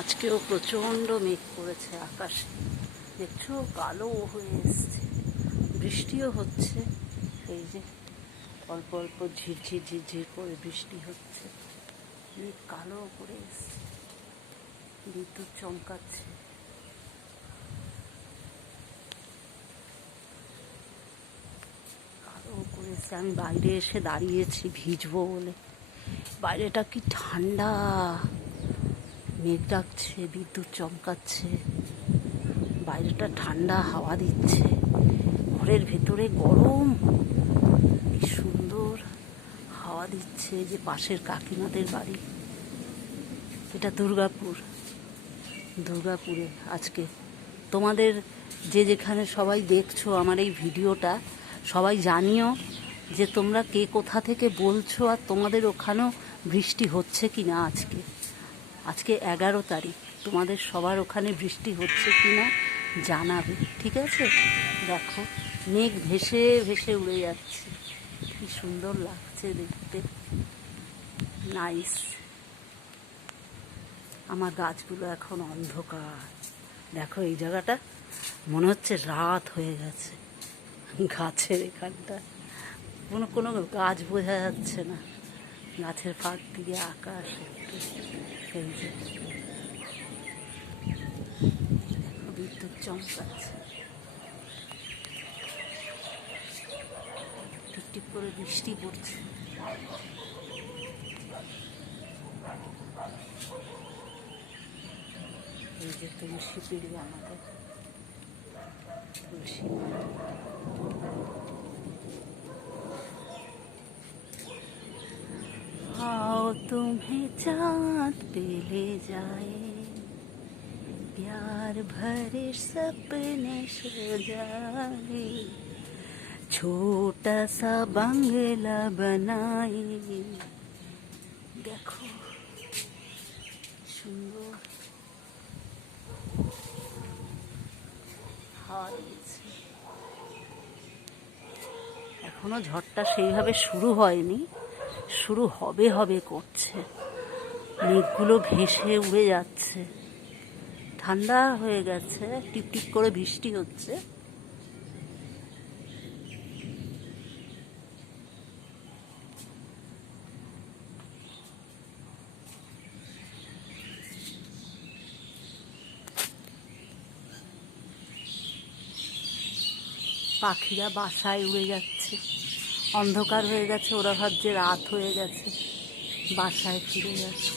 আজকেও প্রচণ্ড মেঘ করেছে আকাশে, দেখছো কালো হয়ে এসছে, বৃষ্টিও হচ্ছে। এই যে অল্প অল্প ঝিরঝির ঝিরঝির করে বৃষ্টি হচ্ছে, মেঘ কালো করে এসছে, বিদ্যুৎ চমকাচ্ছে। কালো করে এসছে। আমি বাইরে এসে দাঁড়িয়েছি ভিজবো বলে, বাইরেটা কি ঠান্ডা, মেঘ ডাকছে, বিদ্যুৎ চমকাচ্ছে, বাইরেটা ঠান্ডা হাওয়া দিচ্ছে, ঘরের ভেতরে গরম, কি সুন্দর হাওয়া দিচ্ছে। যে পাশের কাকিমাদের বাড়ি, এটা দুর্গাপুরে আজকে। তোমাদের যে যেখানে সবাই দেখছো আমার এই ভিডিওটা, সবাই জানিও যে তোমরা কে কোথা থেকে বলছো, আর তোমাদের ওখানেও বৃষ্টি হচ্ছে কি না। আজকে 11 তারিখ, তোমাদের সবার ওখানে বৃষ্টি হচ্ছে কি না জানাবে, ঠিক আছে? দেখো মেঘ ভেসে ভেসে উড়ে যাচ্ছে, কি সুন্দর লাগছে দেখতে, নাইস। আমার গাছগুলো এখন অন্ধকার, দেখো এই জায়গাটা মনে হচ্ছে রাত হয়ে গেছে। গাছের এখানটা কোনো গাছ বোঝা যাচ্ছে না, গাছের ফাঁক দিয়ে আকাশ একটু। এই যে দেখো বিদ্যুৎ চমকাচ্ছে, টিপটিপ করে বৃষ্টি পড়ছে। এই যে তুলসী পিড়ি, আমাদের তুলসী মালা। आओ तुम्हें चाँद पे ले जाए, प्यार भरे सपने सो जाए, छोटा सा बंगला बनाए। देखो सुंदर হাওয়া দিয়েছে। এখনো ঝড়টা সেইভাবে শুরু হয়নি, শুরু হবে হবে করছে, মেঘগুলো ভেসে উড়ে যাচ্ছে, ঠান্ডা হয়ে গেছে, টিপটিপ করে বৃষ্টি হচ্ছে। পাখিরা বাসায় উড়ে যাচ্ছে, অন্ধকার হয়ে গেছে, ওরা ভাবছে রাত হয়ে গেছে, বাসায় ফিরে যাচ্ছে।